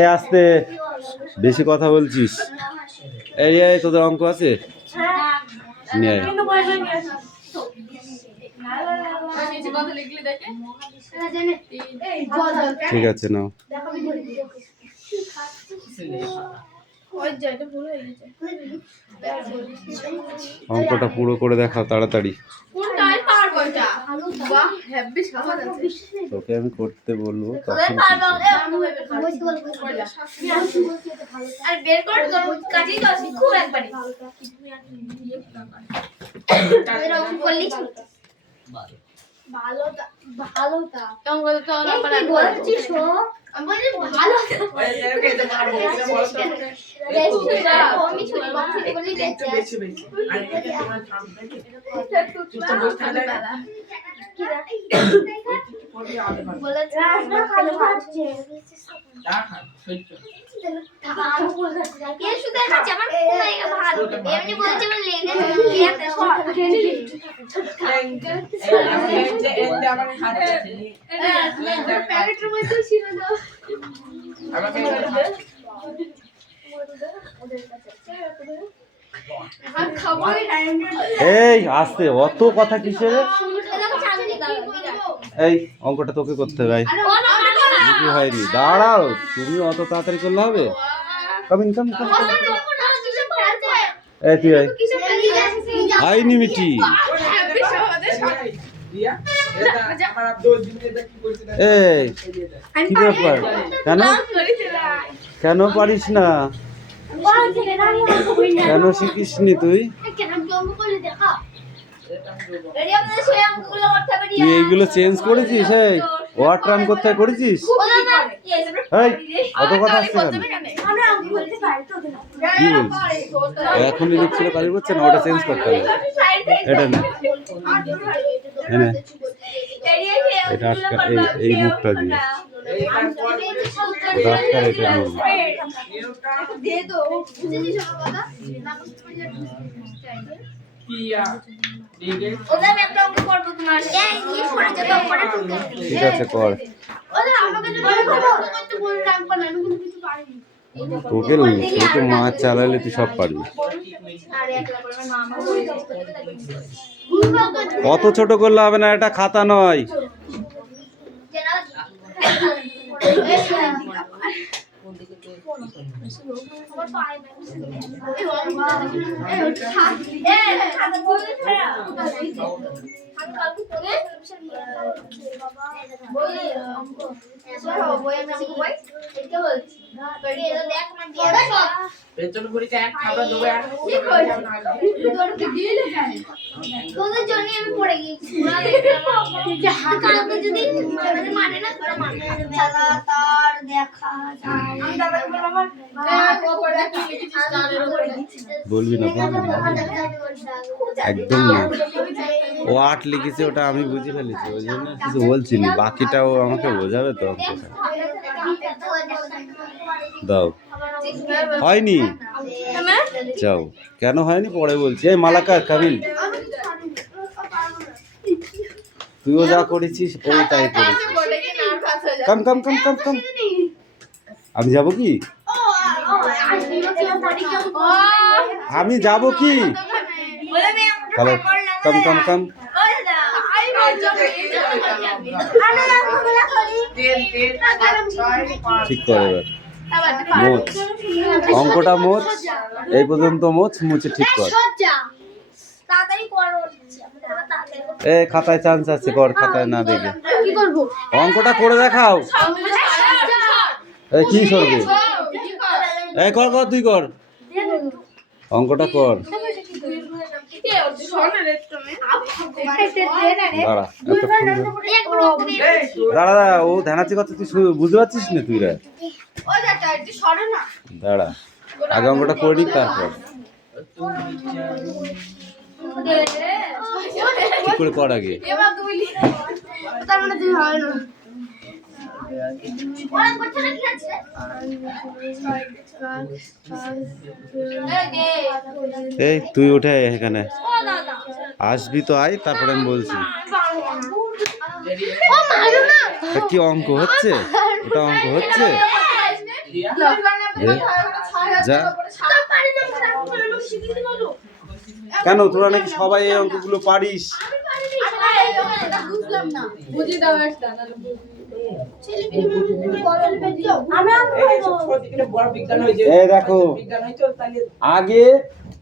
এ আস্তে, বেশি কথা বলছিস। এই তোদের অঙ্ক আছে? ঠিক আছে নাও। অঙ্কটা পুরো করে দেখাও তাড়াতাড়ি। তোকে আমি করতে বলবো তখন এই আস্তে, অত কথা কিসের? এই অঙ্কটা তোকে করতে হবে। কি হয়নি? দাঁড়াও, তুমি অত তাড়াতাড়ি করলে হবে? কামিন কাম কাম। এই তুই হয়নি মিটি। এই কি ব্যাপার? কেন পারিস না? কেন শিখিস নি তুই? তুই এইগুলো চেঞ্জ করেছিস? এই ওয়ার্ড রান করতে করেছিস? এই অত কথা আসছে কেন? কি বলছিস? এখনই লিখছিল কালি করছে না, ওটা চেঞ্জ করতে হবে। এটা না, হ্যাঁ এটা আটকা, এই মুখটা দিয়ে আটকা, এটা ঠিক আছে কর। তোকে মাছ চালালে তুই সব পারবি। কত ছোট করলে হবে না, এটা খাতা নয়। বলবি না, একদম না। ও 8 লিখেছে, ওটা আমি বুঝে ফেলেছি, ওই জন্য কিছু বলছি না। বাকিটাও আমাকে বোঝাবে তো। দাও, হয়নি? যাও, কেন হয়নি পরে বলছি। এই মালাকা কামিন, তুইও যা করেছিস ও তাই করেছিস। কাম কাম কাম কাম কাম। আমি যাব কি? আমি যাব কি? হ্যালো, কাম কাম কাম। ঠিক করে এবার মোচ, অঙ্কটা মোচ, এই পর্যন্ত মোচ, মুছে ঠিক কর। এ খাতায় চান্স আছে, কর। খাতায় না দেখে অঙ্কটা করে দেখাও। এই কি সরবে? এই কর কর, তুই কর, অঙ্কটা কর। দাঁড়া দাঁড়া, ও ধ্যানাচ্ছি কথা, তুই বুঝতে পারছিস না? তুই দাঁড়া, আগে অঙ্কটা করে নিক, তারপর ঠিক করে কর আগে। এই তুই উঠে আয় এখানে, আসবি তো আয়, তারপরে আমি বলছি। কি অঙ্ক হচ্ছে? ওটা অঙ্ক হচ্ছে? যা, কেন তোরা নাকি সবাই এই অঙ্কগুলো পারিস? এই দেখো, আগে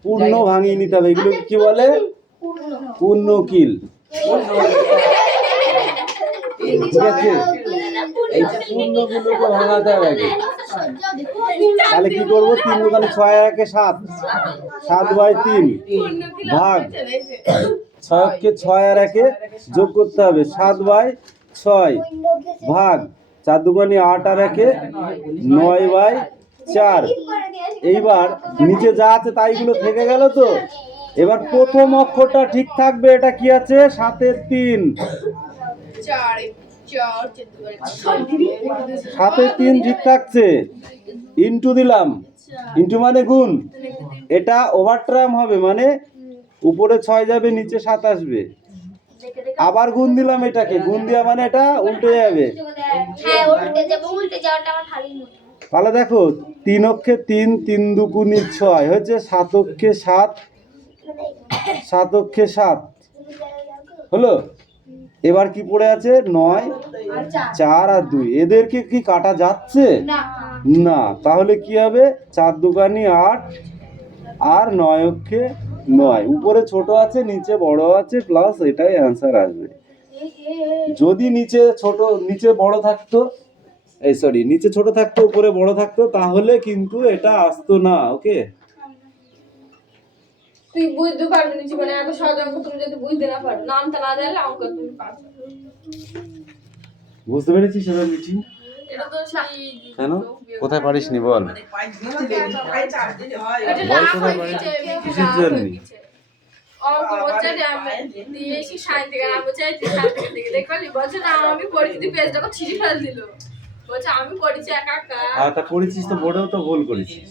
পূর্ণ ভাঙিয়ে নিতে হবে। এগুলো কি বলে? পূর্ণ কিল। ঠিক আছে, এই পূর্ণগুলোকে ভাঙাতে হবে আগে। তাহলে কি করবো? 3 দোকানে 6 আর 1 7, 7/3 ভাগ 6কে 6 আর 1 যোগ করতে হবে, 7/6 ভাগ 4 দুগুণে 8 আর 1 9/4। এইবার নিচে যা আছে তাইগুলো থেকে গেল তো। এবার প্রথম অক্ষরটা ঠিক থাকবে। এটা কি আছে? 7-এর 3, 7-এর 3 ঠিক থাকছে। ইন্টু দিলাম, ইন্টু মানে গুণ। এটা ওভারটার্ম হবে, মানে উপরে 6 যাবে, নিচে 7 আসবে। আবার গুণ দিলাম, এটাকে গুণ দেওয়া মানে এটা উল্টে যাবে। তাহলে দেখো, 3 অক্ষে 3, 3 দুগুণে 6 হচ্ছে 7 অক্ষে 7, 7 অক্ষে 7 হলো। এবার কি পড়ে আছে? 9, 4 আর 2। এদেরকে কি কাটা যাচ্ছে? না। তাহলে কি হবে? 4 দুগুণে 8 আর 9 অক্ষে 9। উপরে ছোট আছে, নিচে বড় আছে, প্লাস এটাই অ্যান্সার আসবে। যদি নিচে বড় থাকতো, এই সরি, নিচে ছোট থাকতো উপরে বড় থাকতো, তাহলে কিন্তু এটা আসতো না। ওকে, তুই বুঝতে পারবি না জীবনে এত সহজ অঙ্ক। তুমি যদি বুঝতে না পারো, নামটা না জানলে অঙ্ক তুমি পারবে। বুঝতে পেরেছিস সেটা মিঠি? এটা তো সেই কেন কোথায় পারিসনি বল? এটা রাগ হয়ে গেছে, কিসের জন্য? অঙ্ক বলছে যে আমি দিয়েছি সাইন থেকে, আমি বলছি এই সাইন থেকে দেখলি, বলছে না আমি পরিচিতি পেজটাকে ছিঁড়ে ফেল দিল। বলছে আমি করেছি একা একা। আর তা করেছিস তো, বোর্ডেও তো ভুল করেছিস।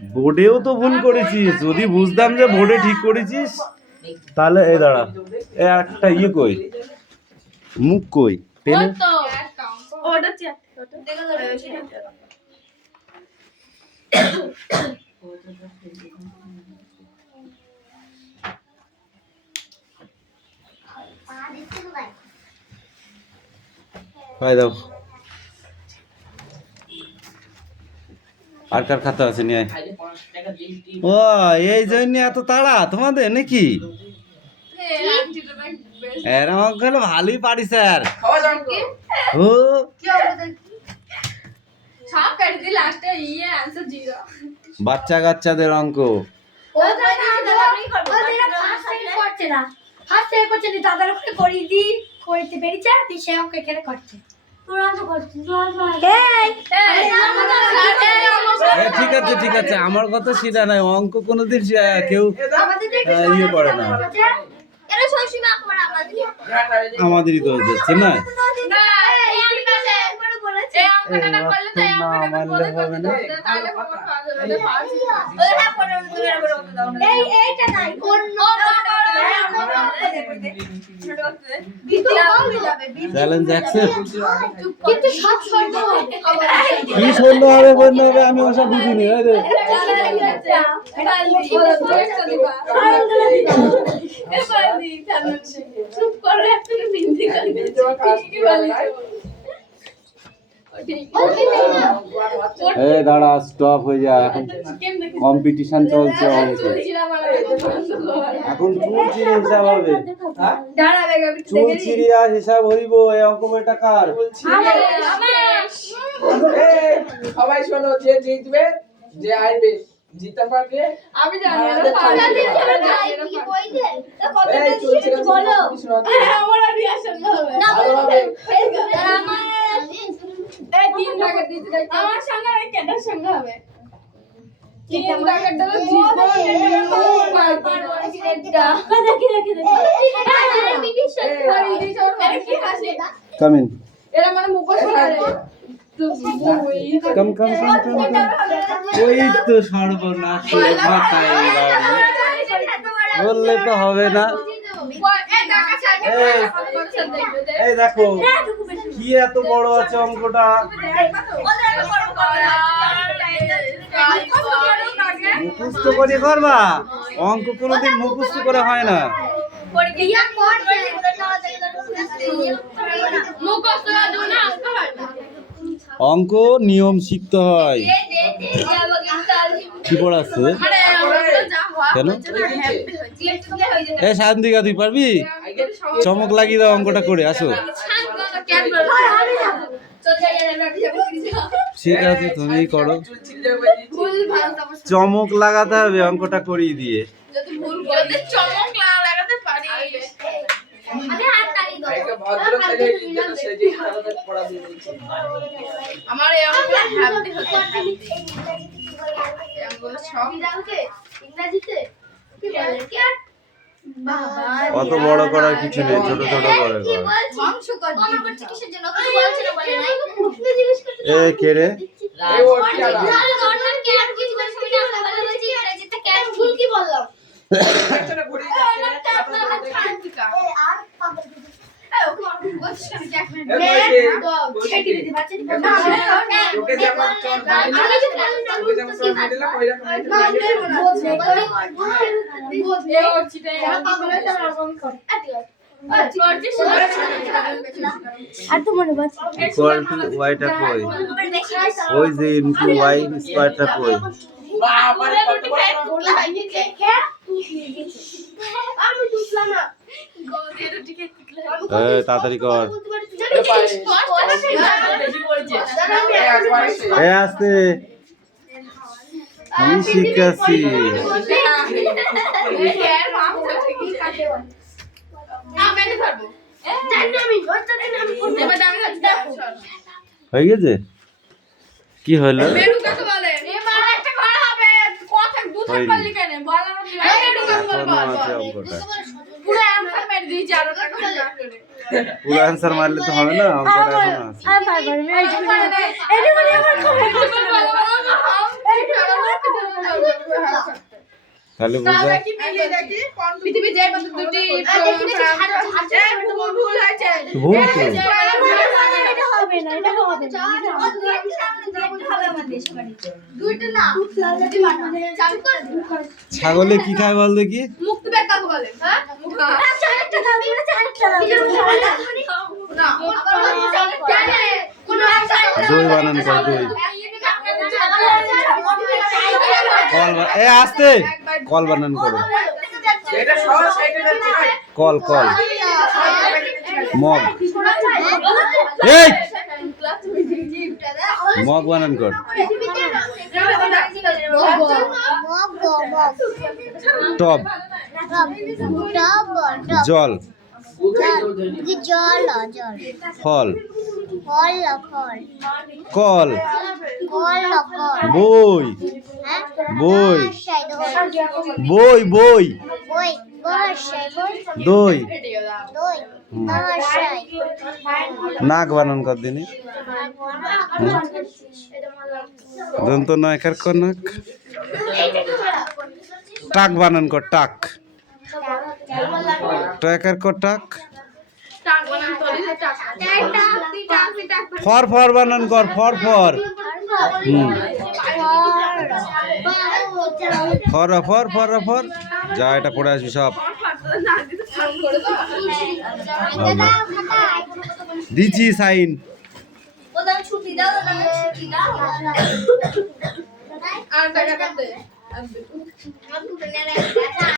বোর্ডেও তো ভুল করেছিস। যদি বুঝতাম যে বোর্ডে ঠিক করেছিস, তাহলে এই দাঁড়া, একটা ইয়ে কই, মুখ কই, পেন ভাই দাও। আর কার খাতা আছে নিয়ে? ও, এই জন্য এত তাড়া তোমাদের নাকি? এরকম গেলে ভালোই পারি স্যার। ও বাচ্চা কাচ্চাদের অঙ্ক। ঠিক আছে ঠিক আছে, আমার কথা সেটা নাই। অঙ্ক কোনোদিন কেউ ইয়ে করে না। আমাদেরই দোষ দিচ্ছে না। মানলে হবে না। Challenge accept. কি সন্ধ্যা হবে বন্য হবে, আমি ওসব বুঝিনি। দাঁড়া, স্টপ হয়ে যায়। এখন কম্পিটিশন চলছে অঙ্কে। এখন চুল চিড়ে হিসাব হবে। চুল চিড়িয়া হিসাব হইব। এই অঙ্ক বইটা কার? সবাই শোনো, যে জিতবে, যে আইবে, জিততে পারবে আমি জানি না। এই চলছে বলো, আমার আর রিঅ্যাকশন হবে না। এই 3 টাকা দিতে দেখ। আমার সঙ্গে আর কেটার সঙ্গে হবে? 3 টাকাটা জিতবো। কাম ইন এরা মানে মুখোশ পরে কাম কাম কাম কাম ওই তো সর্বনাশ মাথায় বাড়ি বললে তো হবে না। এই দেখো কি এত বড় আছে অঙ্কটা, মুখস্থ করে করবা? অঙ্ক কোনোদিন মুখস্থ করে হয় না। অঙ্ক নিয়ম শিখতে হয়। কি পড়াচ্ছে কেন? এই শান্তিকা তুই পারবি? চমক লাগিয়ে দাও অঙ্কটা করে আসো। ঠিক আছে তুমি করো, চমক লাগাতে হবে অঙ্কটা করিয়ে দিয়ে। আমার অত বড় করার কিছু নেই, ছোট ছোট করে কর। এ কে রে? ইকুয়াল টু ওয়াইটা কই? ওই যে ইনটু ওয়াই স্কয়ারটা কই? তাড়াতাড়ি কর। আসতে কি শিখাচ্ছি? হয়ে গেছে? কি হলো? পুরো অ্যান্সার মারলে তো হবে না, অঙ্কটা এখনো আছে। তাহলে বুঝা ভুল ছাগলে কি খায় বল দেখি? দই বানান কর, দই। কল এ আসতে কল বানান করো। কল কল মগ, এই মগ বানান কর। টব জল, ফল কল, বই বই বই বই, দই। নাক বানান কর দিনি। দন্ত নয় কার কর নাক। টাক বানান কর, টাক। টাকার কর টাক। ফর ফর বানান কর, for for. For for for for. যা এটা পড়ে আসবি সব। দিচ্ছি সাইন।